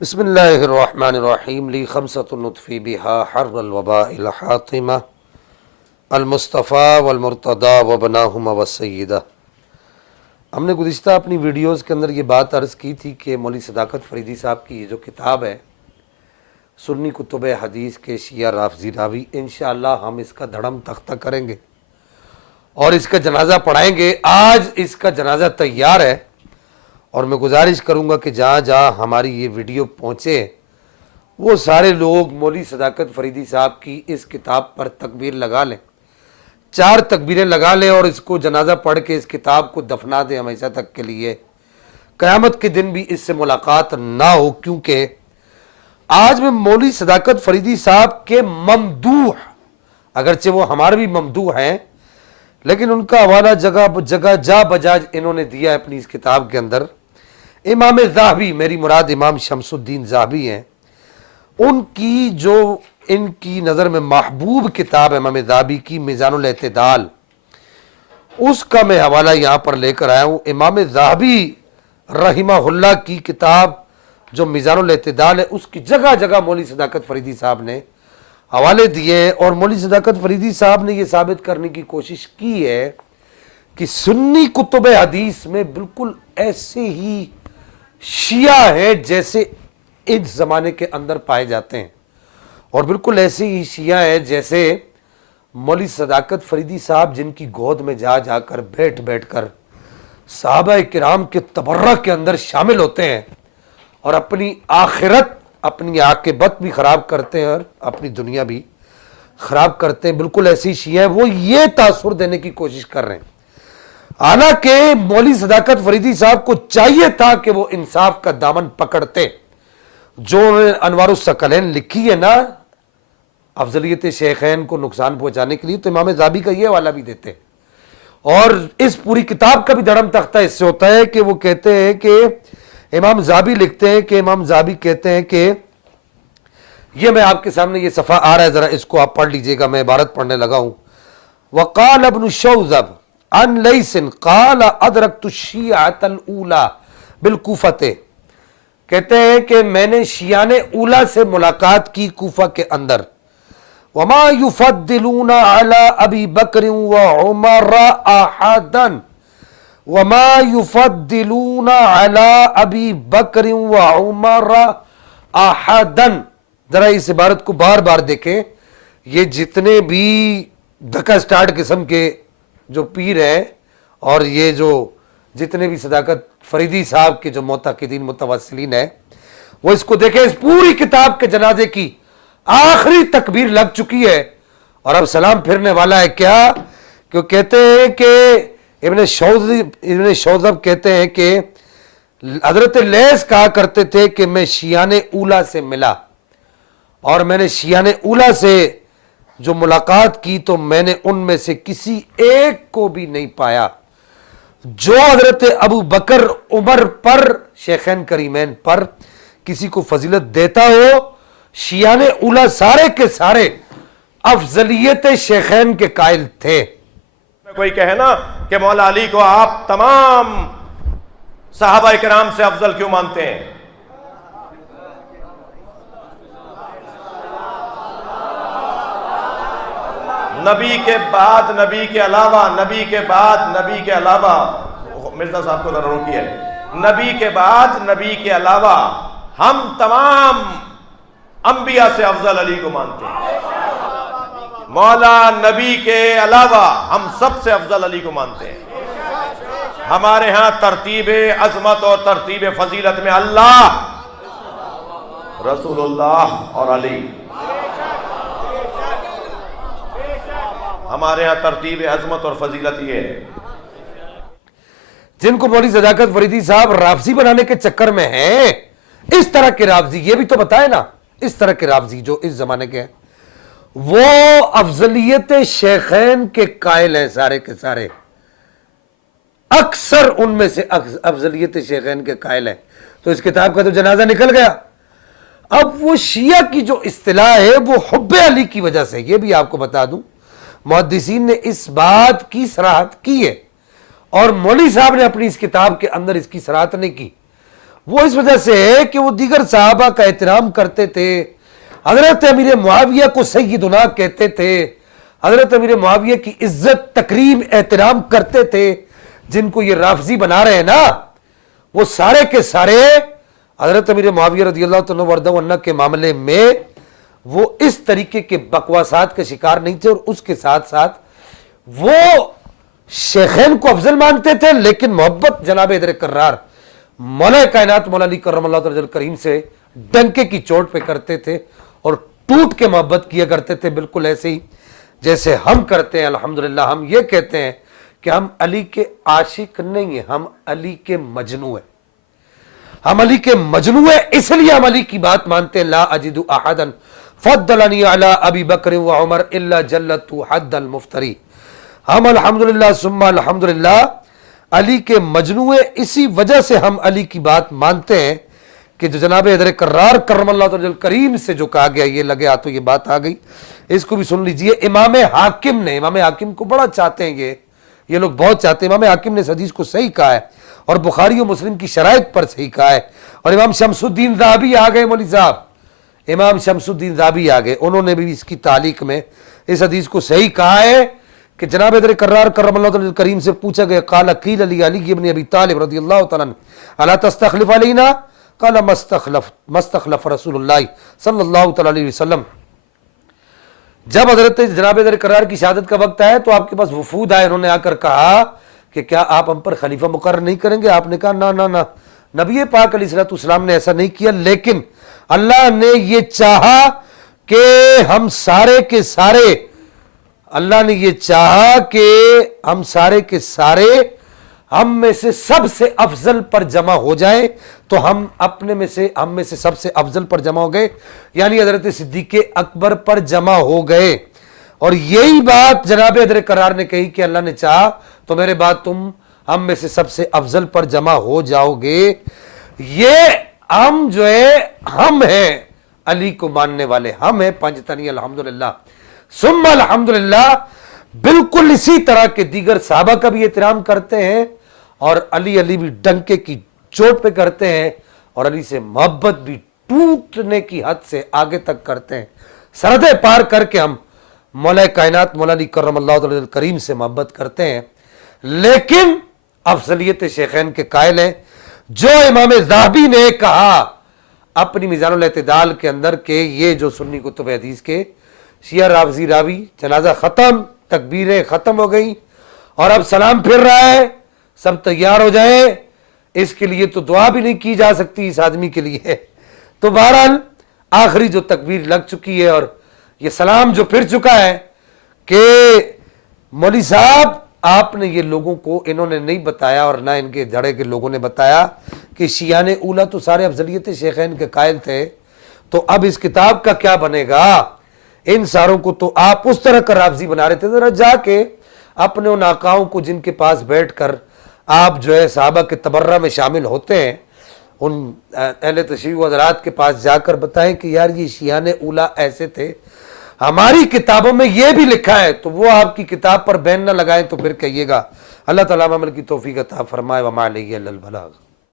بسم اللہ الرحمن الرحیم لی خمسۃ نطفی بہا حر الوباء الحاطمہ المصطفیٰ والمرتضی وبناہما والسیدہ۔ ہم نے گزشتہ اپنی ویڈیوز کے اندر یہ بات عرض کی تھی کہ مولوی صداقت فریدی صاحب کی یہ جو کتاب ہے سنی کتب حدیث کے شیعہ رافضی راوی، انشاءاللہ ہم اس کا دھڑم تختہ کریں گے اور اس کا جنازہ پڑھائیں گے۔ آج اس کا جنازہ تیار ہے اور میں گزارش کروں گا کہ جہاں جہاں ہماری یہ ویڈیو پہنچے وہ سارے لوگ مولوی صداقت فریدی صاحب کی اس کتاب پر تکبیر لگا لیں، 4 تکبیریں لگا لیں اور اس کو جنازہ پڑھ کے اس کتاب کو دفنا دیں ہمیشہ تک کے لیے، قیامت کے دن بھی اس سے ملاقات نہ ہو۔ کیونکہ آج میں مولوی صداقت فریدی صاحب کے ممدوح، اگرچہ وہ ہمارے بھی ممدوح ہیں، لیکن ان کا حوالہ جگہ جا بجا انہوں نے دیا ہے اپنی اس کتاب کے اندر۔ امام ذہبی، میری مراد امام شمس الدین ذہبی ہیں، ان کی جو ان کی نظر میں محبوب کتاب ہے امام ذہبی کی میزان الاعتدال، اس کا میں حوالہ یہاں پر لے کر آیا ہوں۔ امام ذہبی رحمہ اللہ کی کتاب جو میزان الاعتدال ہے، اس کی جگہ جگہ مولوی صداقت فریدی صاحب نے حوالے دیے اور مولوی صداقت فریدی صاحب نے یہ ثابت کرنے کی کوشش کی ہے کہ سنی کتب حدیث میں بالکل ایسے ہی شیعہ ہیں جیسے اس زمانے کے اندر پائے جاتے ہیں، اور بالکل ایسے ہی شیعہ ہیں جیسے مولوی صداقت فریدی صاحب جن کی گود میں جا جا کر بیٹھ کر صحابہ کرام کے تبرک کے اندر شامل ہوتے ہیں اور اپنی آخرت، اپنی عاقبت بھی خراب کرتے ہیں اور اپنی دنیا بھی خراب کرتے ہیں۔ بالکل ایسی شیعہ ہیں، وہ یہ تاثر دینے کی کوشش کر رہے ہیں، حالانکہ مولوی صداقت فریدی صاحب کو چاہیے تھا کہ وہ انصاف کا دامن پکڑتے۔ جو انہوں نے انوار الثقلین لکھی ہے نا افضلیت شیخین کو نقصان پہنچانے کے لیے، تو امام ذہبی کا یہ حوالہ بھی دیتے اور اس پوری کتاب کا بھی دھڑم تختہ اس سے ہوتا ہے کہ وہ کہتے ہیں کہ امام ذہبی لکھتے ہیں کہ امام ذہبی کہتے ہیں کہ یہ میں آپ کے سامنے یہ صفحہ آ رہا ہے، ذرا اس کو آپ پڑھ لیجئے گا، میں عبارت پڑھنے لگا ہوں۔ وقال ابن شوذب عن لیث قال ادرکت الشیعۃ الاولی بالکوفۃ، کہتے ہیں کہ میں نے شیعان اولی سے ملاقات کی کوفہ کے اندر۔ وما یفضلون علی ابی بکر وعمر احدا، وما یفضلون علی ابی بکر وعمر احدا۔ ذرا اس عبارت کو بار بار دیکھیں، یہ جتنے بھی دھکا سٹارٹ قسم کے جو پیر ہیں اور یہ جو جتنے بھی صداقت فریدی صاحب کے جو معتقدین متوسلین ہیں، وہ اس کو دیکھیں، اس پوری کتاب کے جنازے کی آخری تکبیر لگ چکی ہے اور اب سلام پھرنے والا ہے۔ کیا کہ کہتے ہیں کہ ابن شوذب کہتے ہیں کہ حضرت لیث کہا کرتے تھے کہ میں شیعان اولی سے ملا اور میں نے شیعان اولی سے جو ملاقات کی تو میں نے ان میں سے کسی ایک کو بھی نہیں پایا جو حضرت ابو بکر عمر پر، شیخین کریمین پر کسی کو فضیلت دیتا ہو۔ شیعان اولی سارے کے سارے افضلیت شیخین کے قائل تھے۔ کوئی کہے نا کہ مولا علی کو آپ تمام صحابہ کرام سے افضل کیوں مانتے ہیں؟ نبی کے بعد، نبی کے علاوہ، نبی کے بعد، نبی کے علاوہ، مرزا صاحب کو ذرا روکیے، نبی کے بعد، نبی کے علاوہ ہم تمام انبیاء سے افضل علی کو مانتے ہیں۔ مولا نبی کے علاوہ ہم سب سے افضل علی کو مانتے ہیں۔ ہمارے ہاں ترتیب عظمت اور ترتیب فضیلت میں اللہ، رسول اللہ اور علی، ہمارے ہاں ترتیب عظمت اور فضیلت یہ ہے۔ جن کو مولوی صداقت فریدی صاحب رافضی بنانے کے چکر میں ہیں، اس طرح کے رافضی، یہ بھی تو بتائے نا، اس طرح کے رافضی جو اس زمانے کے ہیں، وہ افضلیت شیخین کے قائل ہیں سارے کے سارے، اکثر ان میں سے افضلیت شیخین کے قائل ہیں۔ تو اس کتاب کا تو جنازہ نکل گیا۔ اب وہ شیعہ کی جو اصطلاح ہے وہ حب علی کی وجہ سے، یہ بھی آپ کو بتا دوں، محدثین نے اس بات کی صراحت کی ہے اور مولوی صاحب نے اپنی اس کتاب کے اندر اس کی صراحت نہیں کی۔ وہ اس وجہ سے ہے کہ وہ دیگر صحابہ کا احترام کرتے تھے، حضرت امیر معاویہ کو سیدنا کہتے تھے، حضرت امیر معاویہ کی عزت تکریم احترام کرتے تھے۔ جن کو یہ رافضی بنا رہے ہیں نا، وہ سارے کے سارے حضرت امیر معاویہ رضی اللہ تعالیٰ وردہ عنہ کے معاملے میں وہ اس طریقے کے بکواسات کا شکار نہیں تھے، اور اس کے ساتھ ساتھ وہ شیخین کو افضل مانتے تھے، لیکن محبت جناب حیدر کرار مولا کائنات مولا علی کرم اللہ تعالی کریم سے ڈنکے کی چوٹ پہ کرتے تھے، اور ٹوٹ کے محبت کیا کرتے تھے، بالکل ایسے ہی جیسے ہم کرتے ہیں۔ الحمدللہ ہم یہ کہتے ہیں کہ ہم علی کے عاشق نہیں ہیں، ہم علی کے مجنو ہیں، ہم علی کے مجنو ہیں، اس لیے ہم علی کی بات مانتے ہیں۔ لا اجد احدا فضلنی علی ابی بکر و عمر الا جلت حد المفتری۔ ہم الحمدللہ ثم الحمدللہ علی کے مجنو ہیں، اسی وجہ سے ہم علی کی بات مانتے ہیں کہ جو جناب حیدر کرار کرم اللہ تعالی کریم سے جو کہا گیا، یہ لگے ہاتھوں یہ بات آ گئی، اس کو بھی سن لیجئے۔ امام حاکم نے، امام حاکم کو بڑا چاہتے ہیں یہ لوگ بہت چاہتے ہیں، امام حاکم نے اس حدیث کو صحیح کہا ہے، اور بخاری و مسلم کی شرائط پر صحیح کہا ہے۔ اور امام شمس الدین ذہبی آ گئے، مولوی صاحب امام شمس الدین ذہبی آ گئے، انہوں نے بھی اس کی تعلیق میں اس حدیث کو صحیح کہا ہے کہ جناب حیدر کرار کرم اللہ تعالی کریم سے پوچھا گیا، قال قیل علی علی ابن ابی طالب رضی اللہ تعالیٰ عنہ الا تستخلف علینا، قال مستخلف رسول اللہ صلی اللہ تعالی علیہ وسلم۔ جب حضرت جناب حیدر کرار کی شہادت کا وقت آیا تو آپ کے پاس وفود آئے، انہوں نے آ کر کہا کہ کیا آپ ہم پر خلیفہ مقرر نہیں کریں گے؟ آپ نے کہا نہ نہ نہ، نبی پاک علیہ الصلوۃ والسلام نے ایسا نہیں کیا، لیکن اللہ نے یہ چاہا کہ ہم سارے کے سارے، اللہ نے یہ چاہا کہ ہم سارے کے سارے ہم میں سے سب سے افضل پر جمع ہو جائیں، تو ہم اپنے میں سے ہم میں سے سب سے افضل پر جمع ہو گئے، یعنی حضرت صدیق اکبر پر جمع ہو گئے۔ اور یہی بات جناب حیدر کرار نے کہی کہ اللہ نے چاہا تو میرے بعد تم ہم میں سے سب سے افضل پر جمع ہو جاؤ گے۔ یہ ہم جو ہے ہم ہیں علی کو ماننے والے، ہم ہیں پنجتنی الحمدللہ ثم الحمدللہ، بالکل اسی طرح کے دیگر صحابہ کا بھی احترام کرتے ہیں، اور علی بھی ڈنکے کی چوٹ پہ کرتے ہیں، اور علی سے محبت بھی ٹوٹنے کی حد سے آگے تک کرتے ہیں، سرحدیں پار کر کے ہم مولا کائنات مولا علی کرم اللہ تعالی کریم سے محبت کرتے ہیں، لیکن افضلیت شیخین کے قائل ہیں۔ جو امام ذہبی نے کہا اپنی میزان الاعتدال کے اندر کہ یہ جو سنی کتب حدیث کے شیعہ رافضی راوی، جنازہ ختم، تکبیریں ختم ہو گئی، اور اب سلام پھر رہا ہے، سب تیار ہو جائیں، اس کے لیے تو دعا بھی نہیں کی جا سکتی اس آدمی کے لیے۔ تو بہرحال آخری جو تکبیر لگ چکی ہے اور یہ سلام جو پھر چکا ہے کہ مولوی صاحب آپ نے یہ لوگوں کو، انہوں نے نہیں بتایا اور نہ ان کے دھڑے کے لوگوں نے بتایا کہ شیعان اولا تو سارے افضلیت شیخین کے قائل تھے، تو اب اس کتاب کا کیا بنے گا؟ ان ساروں کو تو آپ اس طرح کا رافضی بنا رہے تھے، ذرا جا کے اپنے ان آقاؤں کو جن کے پاس بیٹھ کر آپ جو ہے صحابہ کے تبرہ میں شامل ہوتے ہیں، ان اہل تشیع حضرات کے پاس جا کر بتائیں کہ یار یہ شیعان اولا ایسے تھے، ہماری کتابوں میں یہ بھی لکھا ہے، تو وہ آپ کی کتاب پر بین نہ لگائیں تو پھر کہیے گا۔ اللہ تعالیٰ عمل کی توفیق عطا فرمائے، وما علیہ الا البلاغ۔